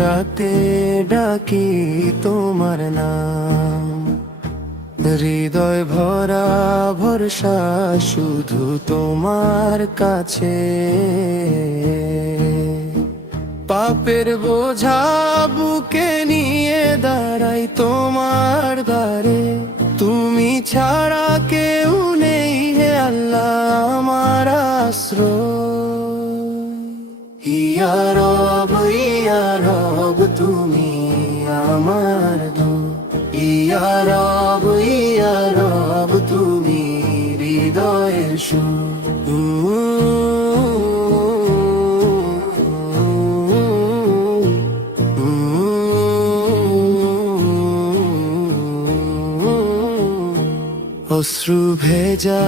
রাতে ডাকি তোমার নাম, হৃদয় ভরা ভরসা শুধু তোমার কাছে। পাপের বোঝা বুকে নিয়ে দাঁড়াই তোমার দ্বারে, তুমি ছাড়া কেউ নেই হে আল্লাহ আমার আশ্রয়। ইয়া রব তুমি আমার দোস্ত, ইয়া রব তুমি হৃদয়ের সুর। অশ্রু ভেজা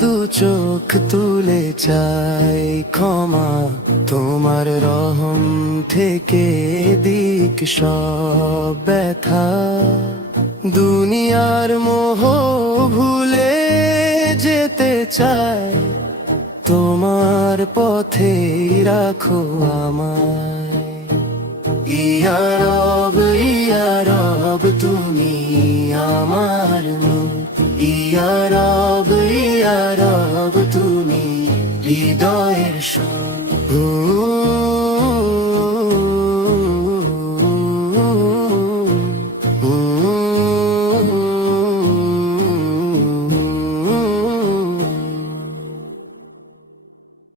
দু চোখ তুলে চাই ক্ষমা, তোমার রহম থেকে দিক সব ব্যথা। দুনিয়ার মোহ ভুলে যেতে চাই, তোমার পথে রাখো আমায়। ইয়া রব তুমি আমার নূর, ইয়া রব তুমি হৃদয়ের সুর।